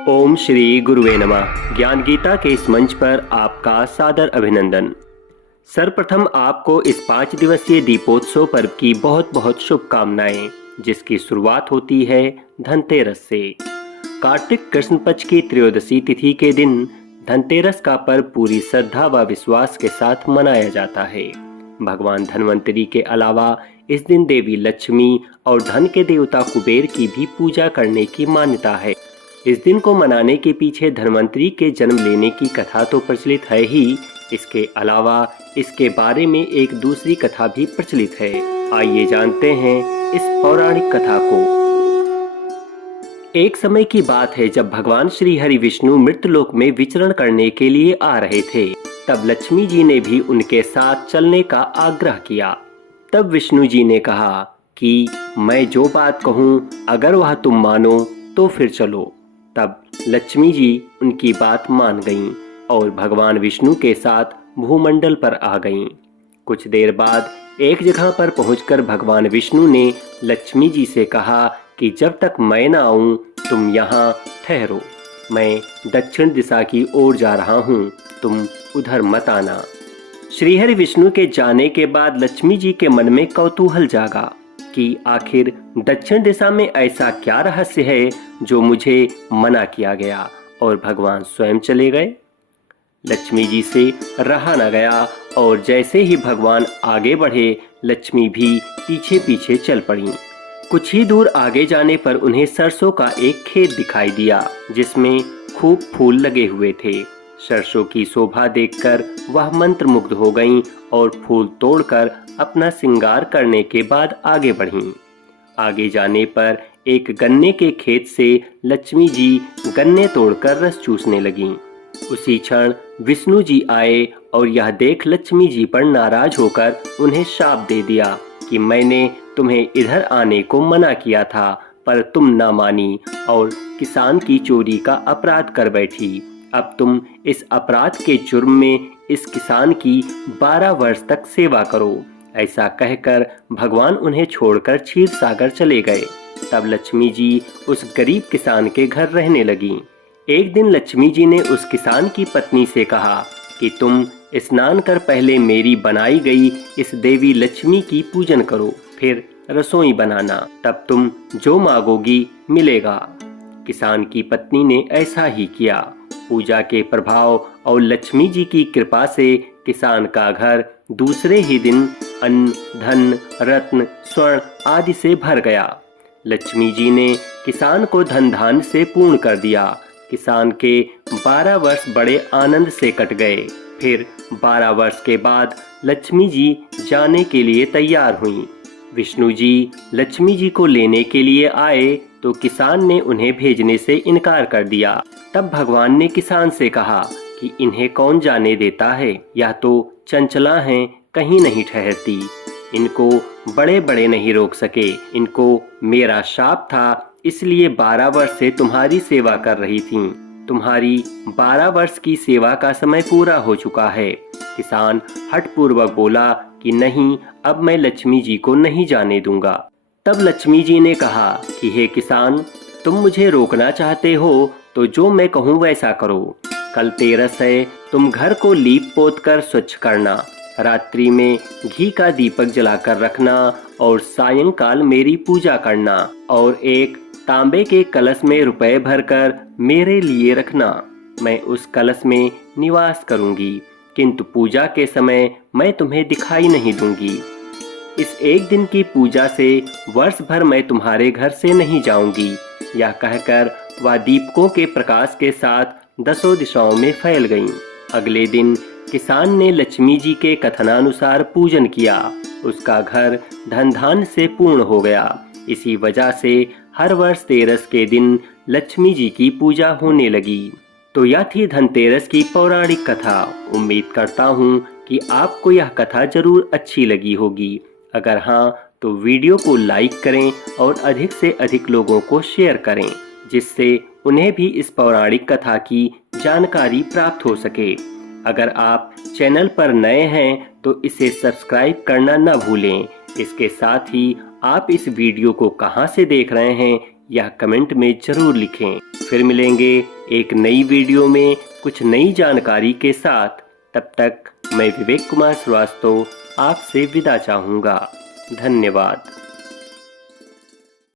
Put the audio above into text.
ओम श्री गुरुवे नमः। ज्ञान गीता के इस मंच पर आपका सादर अभिनंदन। सर्वप्रथम आपको इस 5 दिवसीय दीपोत्सव पर्व की बहुत बहुत शुभकामनाएं, जिसकी शुरुआत होती है धनतेरस से। कार्तिक कृष्ण पक्ष की त्रयोदशी तिथि के दिन धनतेरस का पर्व पूरी श्रद्धा व विश्वास के साथ मनाया जाता है। भगवान धन्वंतरी के अलावा इस दिन देवी लक्ष्मी और धन के देवता कुबेर की भी पूजा करने की मान्यता है। इस दिन को मनाने के पीछे धन्वंतरी के जन्म लेने की कथा तो प्रचलित है ही, इसके अलावा इसके बारे में एक दूसरी कथा भी प्रचलित है। आइए जानते हैं इस पौराणिक कथा को। एक समय की बात है जब भगवान श्री हरि विष्णु मृतलोक में विचरण करने के लिए आ रहे थे। तब लक्ष्मी जी ने भी उनके साथ चलने का आग्रह किया। तब विष्णु जी ने कहा कि मैं जो बात कहूँ अगर वह तुम मानो तो फिर चलो। तब लक्ष्मी जी उनकी बात मान गईं और भगवान विष्णु के साथ भूमंडल पर आ गईं। कुछ देर बाद एक जगह पर पहुंचकर भगवान विष्णु ने लक्ष्मी जी से कहा कि जब तक मैं न आऊं तुम यहाँ ठहरो। मैं दक्षिण दिशा की ओर जा रहा हूँ, तुम उधर मत आना। श्रीहरि विष्णु के जाने के बाद लक्ष्मी जी के मन में कौतूहल जागा कि आखिर दक्षिण दिशा में ऐसा क्या रहस्य है जो मुझे मना किया गया, और भगवान स्वयं चले गए। लक्ष्मी जी से रहा न गया और जैसे ही भगवान आगे बढ़े लक्ष्मी भी पीछे पीछे चल पड़ी। कुछ ही दूर आगे जाने पर उन्हें सरसों का एक खेत दिखाई दिया जिसमें खूब फूल लगे हुए थे। सरसों की शोभा देखकर वह मंत्रमुग्ध हो गईं और फूल तोड़कर अपना श्रृंगार करने के बाद आगे बढ़ीं। आगे जाने पर एक गन्ने के खेत से लक्ष्मी जी गन्ने तोड़कर रस चूसने लगीं। उसी क्षण विष्णु जी आए और यह देख लक्ष्मी जी पर नाराज होकर उन्हें शाप दे दिया कि मैंने तुम्हें इधर आने को मना किया था, पर तुम ना मानी और किसान की चोरी का अपराध कर बैठी। अब तुम इस अपराध के जुर्म में इस किसान की 12 वर्ष तक सेवा करो। ऐसा कहकर भगवान उन्हें छोड़कर क्षीर सागर चले गए। तब लक्ष्मी जी उस गरीब किसान के घर रहने लगीं। एक दिन लक्ष्मी जी ने उस किसान की पत्नी से कहा कि तुम स्नान कर पहले मेरी बनाई गई इस देवी लक्ष्मी की पूजन करो, फिर रसोई बनाना, तब तुम जो मांगोगी मिलेगा। किसान की पत्नी ने ऐसा ही किया। पूजा के प्रभाव और लक्ष्मी जी की कृपा से किसान का घर दूसरे ही दिन अन्न, धन, रत्न, स्वर्ण आदि से भर गया। लक्ष्मी जी ने किसान को धन धान्य से पूर्ण कर दिया। किसान के 12 वर्ष बड़े आनंद से कट गए। फिर 12 वर्ष के बाद लक्ष्मी जी जाने के लिए तैयार हुईं। विष्णु जी लक्ष्मी जी को लेने के लिए आए तो किसान ने उन्हें भेजने से इनकार कर दिया। तब भगवान ने किसान से कहा कि इन्हें कौन जाने देता है, यह तो चंचला हैं, कहीं नहीं ठहरती। इनको बड़े बड़े नहीं रोक सके। इनको मेरा शाप था, इसलिए 12 वर्ष से तुम्हारी सेवा कर रही थीं। तुम्हारी 12 वर्ष की सेवा का समय पूरा हो चुका है। किसान हठपूर्वक बोला कि नहीं, अब मैं लक्ष्मी जी को नहीं जाने दूंगा। तब लक्ष्मी जी ने कहा कि हे किसान, तुम मुझे रोकना चाहते हो तो जो मैं कहूँ वैसा करो। कल तेरस है, तुम घर को लीप पोत कर स्वच्छ करना, रात्रि में घी का दीपक जलाकर रखना और सायंकाल मेरी पूजा करना, और एक तांबे के कलश में रुपए भरकर मेरे लिए रखना। मैं उस कलश में निवास करूंगी, किंतु पूजा के समय मैं तुम्हें दिखाई नहीं दूंगी। इस एक दिन की पूजा से वर्ष भर मैं तुम्हारे घर से नहीं जाऊंगी। यह कहकर वह दीपकों के प्रकाश के साथ 10 दिशाओं में फैल गईं। अगले दिन किसान ने लक्ष्मी जी के कथनानुसार पूजन किया। उसका घर धन धान्य से पूर्ण हो गया। इसी वजह से हर वर्ष तेरस के दिन लक्ष्मी जी की पूजा होने लगी। तो यह थी धनतेरस की पौराणिक कथा। उम्मीद करता हूँ कि आपको यह कथा जरूर अच्छी लगी होगी। अगर हाँ तो वीडियो को लाइक करें और अधिक से अधिक लोगों को शेयर करें, जिससे उन्हें भी इस पौराणिक कथा की जानकारी प्राप्त हो सके। अगर आप चैनल पर नए हैं तो इसे सब्सक्राइब करना न भूलें। इसके साथ ही आप इस वीडियो को कहां से देख रहे हैं यह कमेंट में जरूर लिखें। फिर मिलेंगे एक नई वीडियो में कुछ नई जानकारी के साथ। तब तक मैं विवेक कुमार श्रीवास्तव आपसे विदा चाहूँगा। धन्यवाद।